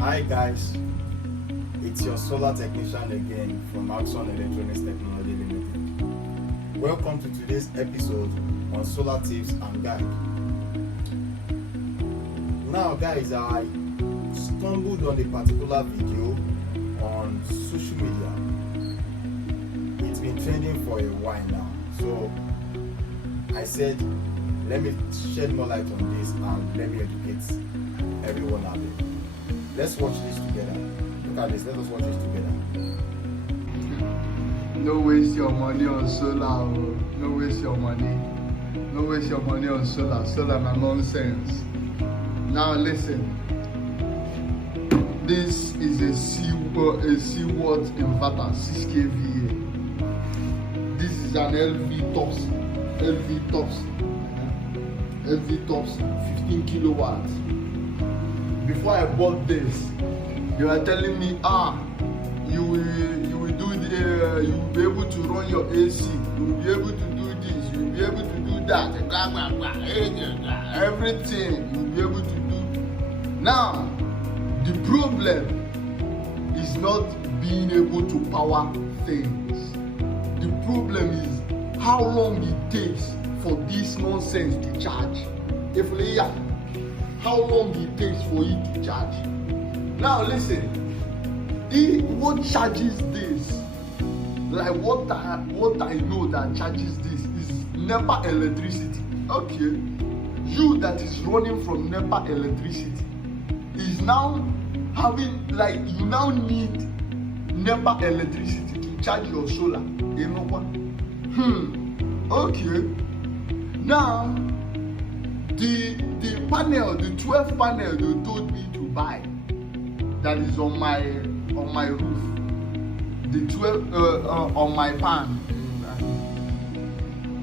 Hi guys, it's your solar technician again from Axon Electronics Technology Limited. Welcome to today's episode on solar tips and guide. Now guys, I stumbled on a particular video on social media. It's been trending for a while now, so I said let me shed more light on this and let me educate everyone out there. Let's watch this together. Look at this. Let us watch this together. No waste your money on solar. No waste your money. No waste your money on solar. Solar na nonsense. Now listen. This is a C-watt inverter, 6 kVA. This is an LV tops 15 kilowatts. Before I bought this, they were telling me, you will be able to run your AC, you will be able to do this, you will be able to do that, blah, blah, blah, everything you will be able to do. Now, the problem is not being able to power things. The problem is how long it takes for this nonsense to charge. How long it takes for it to charge. Now listen, what charges this? Like what I know that charges this is NEPA electricity. Okay, you that is running from NEPA electricity is now having, like, you now need NEPA electricity to charge your solar. You know what? Okay. Now the panel, the 12 panel they told me to buy, that is on my roof, the 12 on my pan,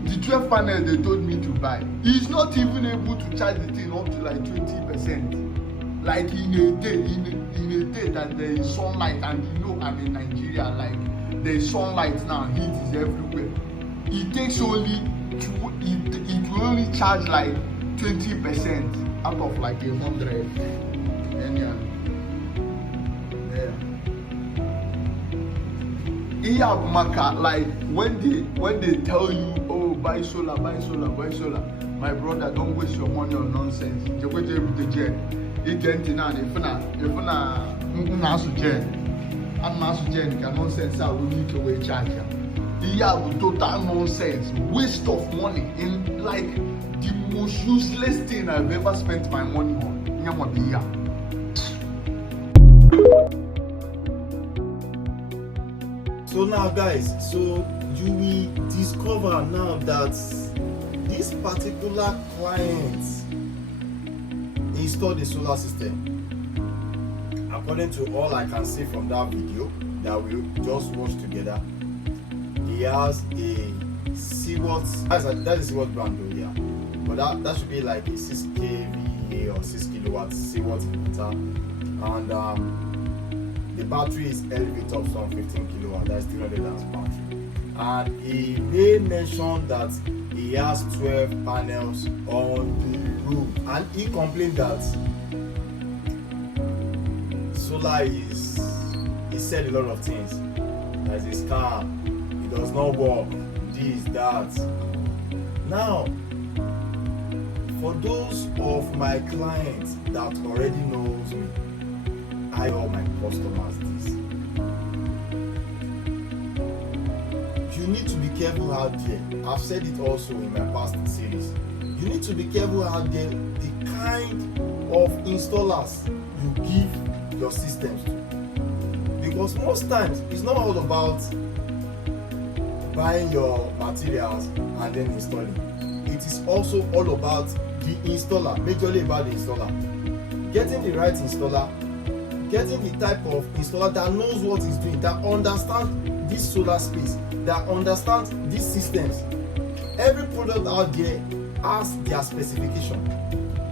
the 12 panel they told me to buy is not even able to charge the thing up to like 20%. Like in a day that there is sunlight, and you know I'm in Nigeria, like there is sunlight now, heat is everywhere. It takes only it will only charge like 20% out of like 100. Like when they tell you, oh, buy solar, my brother, don't waste your money on nonsense. Nonsense, I will need to wait charge. Total nonsense, waste of money, in like the most useless thing I've ever spent my money on. So now guys, so you will discover now that this particular client installed a solar system. According to all I can see from that video that we just watched together, he has a C-watt, that is what brand though, yeah. But that should be like a 6 kVA or 6 kilowatts C-watt inverter, and the battery is LV tops on 15 kilowatt, that's 300 amps battery. And he may mention that he has 12 panels on the roof, and he complained that solar he said a lot of things, that it's scam, it does not work, this, that. Now, for those of my clients that already knows me, I tell my customers this: you need to be careful out there. I've said it also in my past series. You need to be careful out there the kind of installers you give your systems to, because most times it's not all about buying your materials and then installing. It is also all about the installer, majorly about the installer. Getting the right installer, getting the type of installer that knows what he's doing, that understands this solar space, that understands these systems. Every product out there has their specification.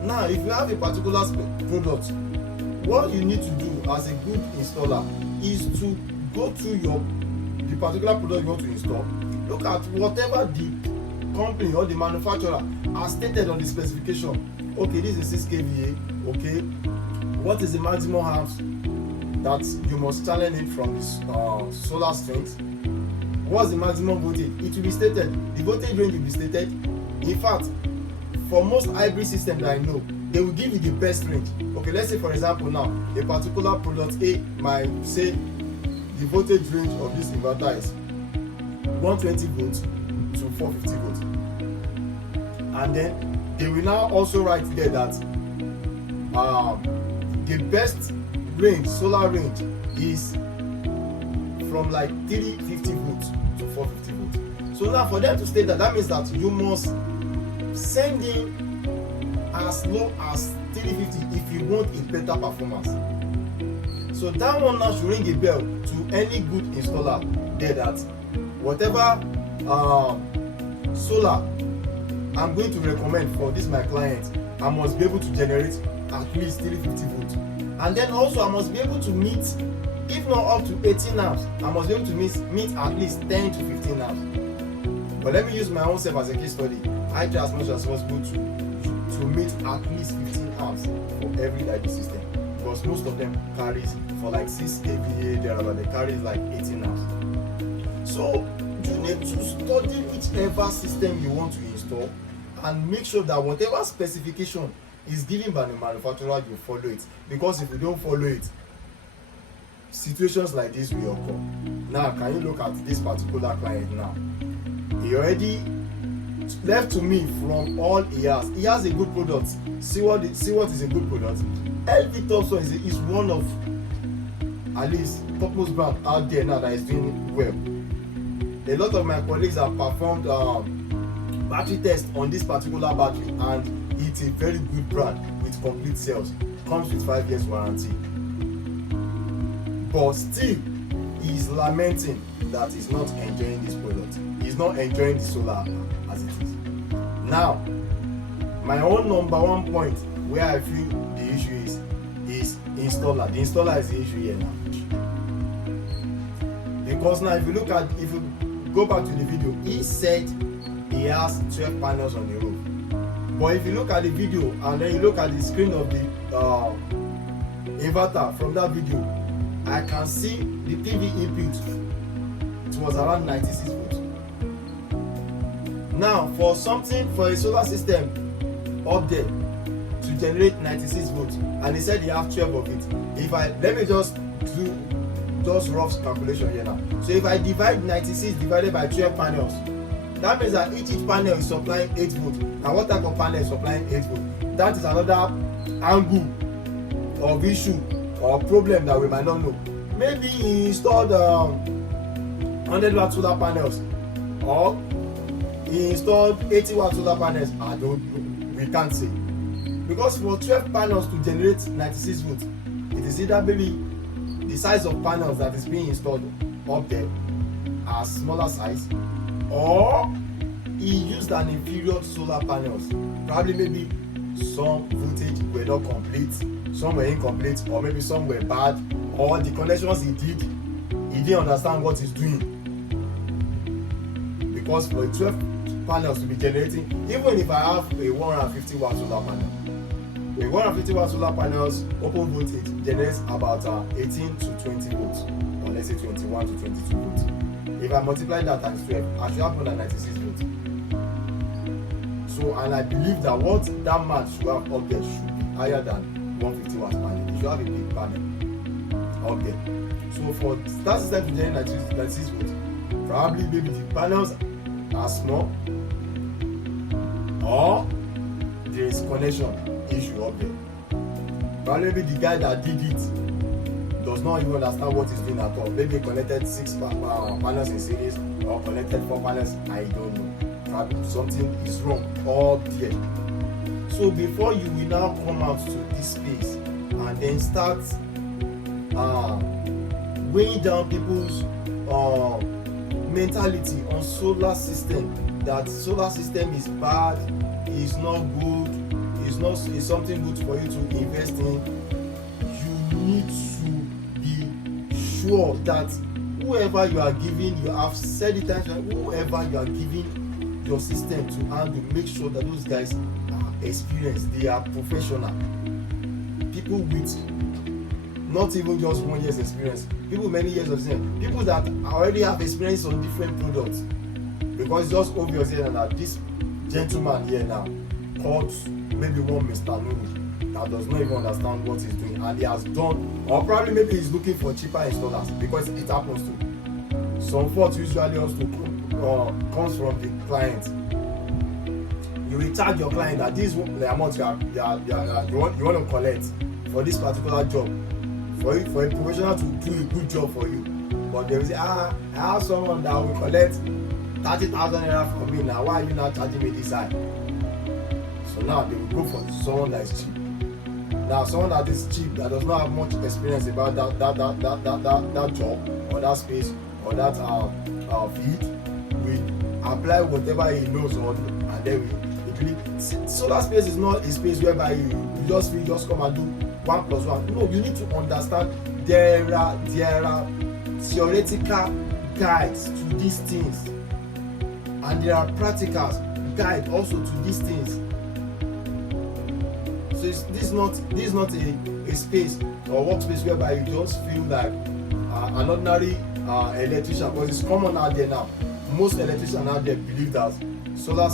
Now, if you have a particular product, what you need to do as a good installer is to go through the particular product you want to install. Look at whatever the company or the manufacturer has stated on the specification. Okay, this is 6 kVA. Okay, what is the maximum amps that you must channel it from the solar strings. What's the maximum voltage? It will be stated. The voltage range will be stated. In fact, for most hybrid systems that I know, they will give you the best range. Okay, let's say for example now, a particular product A might say the voltage range of this inverter is 120 volts to 450 volts. And then they will now also write there that the best range, solar range, is from like 350 volts to 450 volts. So now for them to state that, that means that you must send in as low as 350 if you want a better performance. So that one now should ring a bell to any good installer there that whatever solar I'm going to recommend for this my client, I must be able to generate at least 350 volts. And then also I must be able to meet, if not up to 18 amps, I must be able to meet at least 10 to 15 amps. But let me use my own self as a case study. I try as much as possible to meet at least 15 amps for every lighting system, because most of them carries for like 6 kVA thereabout, they carry like 18 amps. So you need to study whichever system you want to install and make sure that whatever specification is given by the manufacturer, you follow it. Because if you don't follow it, situations like this will occur. Now can you look at this particular client now? He already left to me from all he has a good product. See what is a good product. LV Thompson is one of at least topmost brand out there now that is doing well. A lot of my colleagues have performed battery test on this particular battery, and it's a very good brand with complete sales. Comes with 5 years warranty. But still, he is lamenting that he's not enjoying this product. He's not enjoying the solar as it is. Now, my own number one point where I feel the issue is installer. The installer is the issue here now. Because now if you go back to the video, he said he has 12 panels on the roof. But if you look at the video and then you look at the screen of the inverter from that video, I can see the PV input. It was around 96 volts. Now for a solar system up there to generate 96 volts, and he said he have 12 of it. Let me just do just rough calculation here now. So if I divide 96 divided by 12 panels, that means that each panel is supplying 8 volts. Now what type of panel is supplying 8 volts? That is another angle of issue or problem that we might not know. Maybe he installed 100 watt solar panels, or he installed 80 watt solar panels. We can't say. Because for 12 panels to generate 96 volts, it is either maybe the size of panels that is being installed up there are smaller size, or he used an inferior solar panels. Probably maybe some voltage were not complete, some were incomplete, or maybe some were bad, or the connections he didn't understand what he's doing. Because for 12 panels to be generating, even if I have a 150 watt solar panel, a 150 watt solar panels open voltage generates about 18 to 20 volts, or let's say 21 to 22 volts. If I multiply that times 12, I should have more than 96 volts. So, and I believe that what that man should have up there should be higher than 150 watt panel. He should have a big panel up there. So for that system to generate 96 volts, probably maybe the panels are small, or there is connection issue up there. Probably the guy that did it does not even understand what he's doing at all. Maybe connected 6 panels in series, or connected 4 panels, I don't know. Probably something is wrong up there. So before you will now come out to this space and then start weighing down people's mentality on solar system, that solar system is bad, is not good, is something good for you to invest in, you need to be sure that whoever you are giving, you have said it times, whoever you are giving your system to handle, make sure that those guys are experienced, they are professional, people with not even just 1 year's experience, people many years of experience, people that already have experience on different products, because it's just obvious here that this gentleman here now called maybe one Mr. Nuri that does not even understand what he's doing, and he has done, or probably maybe he's looking for cheaper installers, because it happens to some fault usually also comes from the client. You will charge your client that this is the amount you want to collect for this particular job, for a professional to do a good job for you, but they will say, I have someone that will collect 30,000 naira from me, now why are you not charging me this high? So now they will go for someone that is cheap. Now someone that is cheap, that does not have much experience about that job or that space or that field, will apply whatever he knows on, and then solar space is not a space whereby you just come and do 1 plus 1. No, you need to understand there are theoretical guides to these things, and there are practical guide also to these things. So this is not a space or workspace whereby you just feel like an ordinary electrician, because it's common out there now. Most electricians out there believe that solar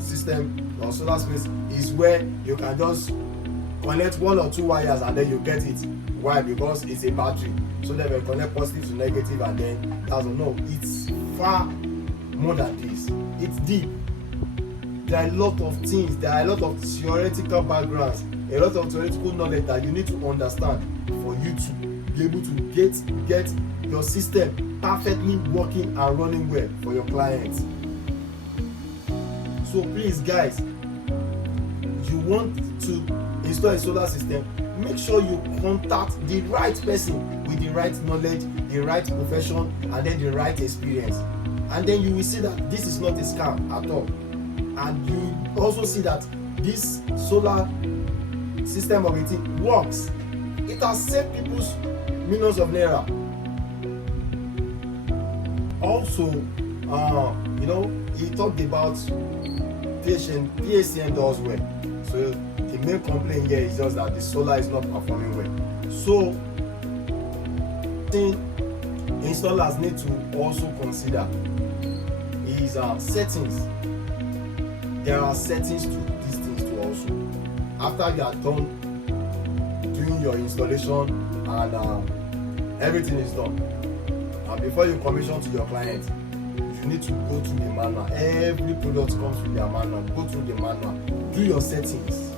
system or solar space is where you can just connect 1 or 2 wires and then you get it. Why? Because it's a battery, so they will connect positive to negative, and then that's no. It's far more than this. It's deep. There are a lot of things, there are a lot of theoretical backgrounds, a lot of theoretical knowledge that you need to understand for you to be able to get your system perfectly working and running well for your clients. So please guys, you want to install a solar system, make sure you contact the right person with the right knowledge, the right profession, and then the right experience, and then you will see that this is not a scam at all. And you also see that this solar system of 18 works. It has saved people's millions of naira. Also, he talked about PACN does well. So the main complaint here is just that the solar is not performing well. So installers need to also consider is settings. There are settings to these things too also. After you are done doing your installation and everything is done, and before you commission to your client, you need to go through the manual. Every product comes with their manual. Go through the manual. Do your settings.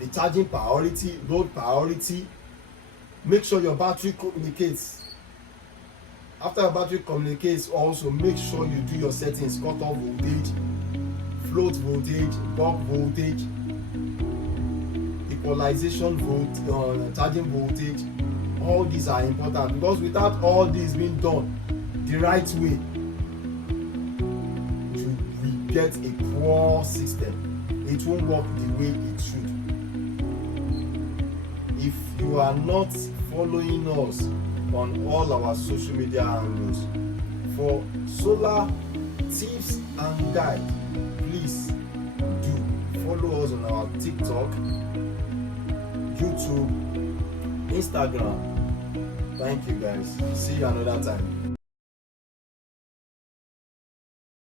The charging priority, load priority. Make sure your battery communicates. After your battery communicates, also make sure you do your settings: cut-off voltage, float voltage, bulk voltage, equalization voltage, charging voltage. All these are important, because without all this being done the right way, you will get a poor system. It won't work the way it should. If you are not following us on all our social media handles for solar tips and guide, please do follow us on our TikTok, YouTube, Instagram. Thank you guys. See you another time.